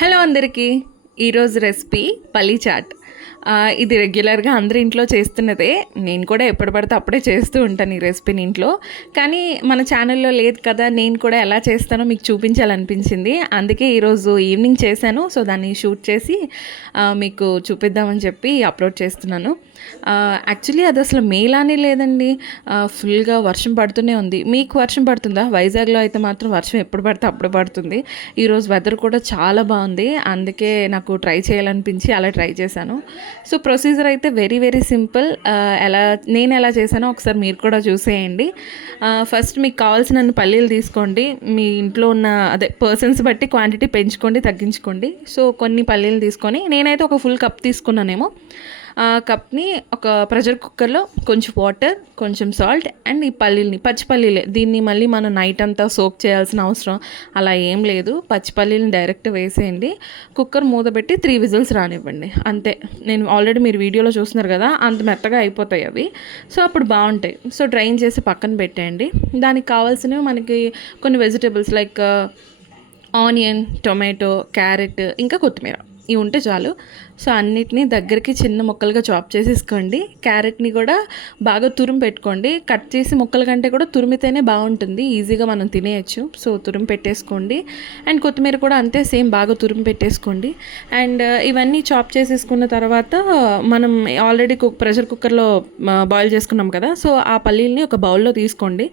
Hello అందరికీ. ఈరోజు recipe పల్లీ చాట్. ఇది రెగ్యులర్గా అందరి ఇంట్లో చేస్తున్నదే. నేను కూడా ఎప్పుడు పడితే అప్పుడే చేస్తూ ఉంటాను ఈ రెసిపీని ఇంట్లో. కానీ మన ఛానల్లో లేదు కదా, నేను కూడా ఎలా చేస్తానో మీకు చూపించాలనిపించింది. అందుకే ఈరోజు ఈవినింగ్ చేశాను. సో దాన్ని షూట్ చేసి మీకు చూపిద్దామని చెప్పి అప్లోడ్ చేస్తున్నాను. యాక్చువల్లీ అది అసలు మేలానే లేదండి. ఫుల్గా వర్షం పడుతూనే ఉంది. మీకు వర్షం పడుతుందా? వైజాగ్లో అయితే మాత్రం వర్షం ఎప్పుడు పడితే అప్పుడు పడుతుంది. ఈరోజు వెదర్ కూడా చాలా బాగుంది. అందుకే నాకు ట్రై చేయాలనిపించి అలా ట్రై చేశాను. సో ప్రొసీజర్ అయితే వెరీ వెరీ సింపుల్. నేను ఎలా చేశానో ఒకసారి మీరు కూడా చూసేయండి. ఫస్ట్ మీకు కావాల్సిన పల్లీలు తీసుకోండి. మీ ఇంట్లో ఉన్న పర్సన్స్ బట్టి క్వాంటిటీ పెంచుకోండి, తగ్గించుకోండి. సో కొన్ని పల్లీలు తీసుకొని, నేనైతే ఒక ఫుల్ కప్ తీసుకున్నానేమో. కప్ని ఒక ప్రెషర్ కుక్కర్లో కొంచెం వాటర్, కొంచెం సాల్ట్ అండ్ ఈ పల్లీల్ని, పచ్చి పల్లీలే, దీన్ని మళ్ళీ మనం నైట్ అంతా సోక్ చేయాల్సిన అవసరం అలా ఏం లేదు. పచ్చి పల్లీలని డైరెక్ట్ వేసేయండి. కుక్కర్ మూత పెట్టి 3 విజిల్స్ రానివ్వండి. అంతే. నేను ఆల్రెడీ మీరు వీడియోలో చూస్తున్నారు కదా, అంత మెత్తగా అయిపోతాయి అవి. సో అప్పుడు బాగుంటాయి. సో డ్రైన్ చేసి పక్కన పెట్టేయండి. దానికి కావాల్సినవి మనకి కొన్ని vegetables like onion, tomato, carrot, ఇంకా కొత్తిమీర, ఇవి ఉంటే చాలు. సో అన్నిటినీ దగ్గరికి చిన్న ముక్కలుగా చాప్ చేసేసుకోండి. క్యారెట్ని కూడా బాగా తురుము పెట్టుకోండి. కట్ చేసి ముక్కల కంటే కూడా తురిమితేనే బాగుంటుంది, ఈజీగా మనం తినేయచ్చు. సో తురుము పెట్టేసుకోండి. అండ్ కొత్తిమీర కూడా అంతే, సేమ్ బాగా తురుము పెట్టేసుకోండి. అండ్ ఇవన్నీ చాప్ చేసేసుకున్న తర్వాత మనం ఆల్రెడీ ప్రెషర్ కుక్కర్లో బాయిల్ చేసుకున్నాం కదా, సో ఆ పల్లీల్ని ఒక బౌల్లో తీసుకోండి.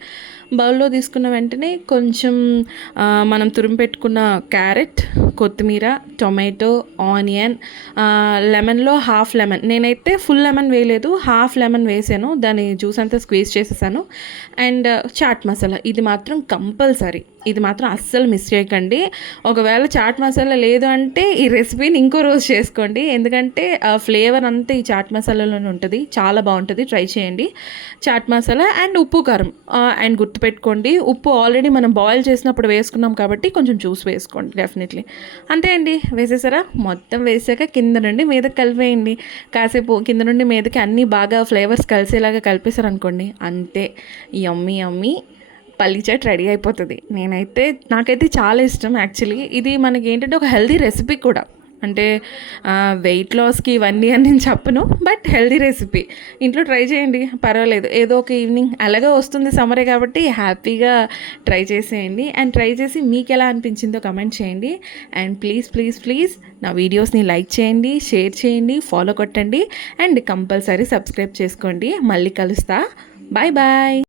బౌల్లో తీసుకున్న వెంటనే కొంచెం మనం తురిమి పెట్టుకున్న క్యారెట్, కొత్తిమీర, టొమాటో, ఆనియన్, లెమన్లో హాఫ్ లెమన్, నేనైతే ఫుల్ లెమన్ వేయలేదు, హాఫ్ లెమన్ వేసాను. దాని జ్యూస్ అంతా స్క్వీజ్ చేసేసాను. అండ్ చాట్ మసాలా, ఇది మాత్రం కంపల్సరీ, ఇది మాత్రం అస్సలు మిస్ చేయకండి. ఒకవేళ చాట్ మసాలా లేదు అంటే ఈ రెసిపీని ఇంకో రోజు చేసుకోండి, ఎందుకంటే ఫ్లేవర్ అంతా ఈ చాట్ మసాలాలోనే ఉంటుంది. చాలా బాగుంటుంది, ట్రై చేయండి. చాట్ మసాలా అండ్ ఉప్పు, కారం అండ్ గుర్తుపెట్టుకోండి, ఉప్పు ఆల్రెడీ మనం బాయిల్ చేసినప్పుడు వేసుకున్నాం కాబట్టి కొంచెం చూసి వేసుకోండి డెఫినెట్లీ. అంతే అండి, వేసేసారా? మొత్తం వేసాక కింద నుండి మీదకి కలిపేయండి. కాసేపు కింద నుండి మీదకి అన్నీ బాగా ఫ్లేవర్స్ కలిసేలాగా కలిపేశారనుకోండి, అంతే. యమ్మీ యమ్మీ పల్లీ చాట్ రెడీ అయిపోతుంది. నాకైతే చాలా ఇష్టం యాక్చువల్లీ. ఇది మనకి ఏంటంటే ఒక హెల్దీ రెసిపీ కూడా. అంటే వెయిట్ లాస్కి ఇవన్నీ అని నేను చెప్పను, బట్ హెల్దీ రెసిపీ. ఇంట్లో ట్రై చేయండి, పర్వాలేదు. ఏదో ఒక ఈవినింగ్ అలాగే వస్తుంది, సమ్మరే కాబట్టి హ్యాపీగా ట్రై చేసేయండి. అండ్ ట్రై చేసి మీకు ఎలా అనిపించిందో కమెంట్ చేయండి. అండ్ ప్లీజ్ ప్లీజ్ ప్లీజ్ నా వీడియోస్ని లైక్ చేయండి, షేర్ చేయండి, ఫాలో కొట్టండి అండ్ కంపల్సరీ సబ్స్క్రైబ్ చేసుకోండి. మళ్ళీ కలుస్తా. Bye bye.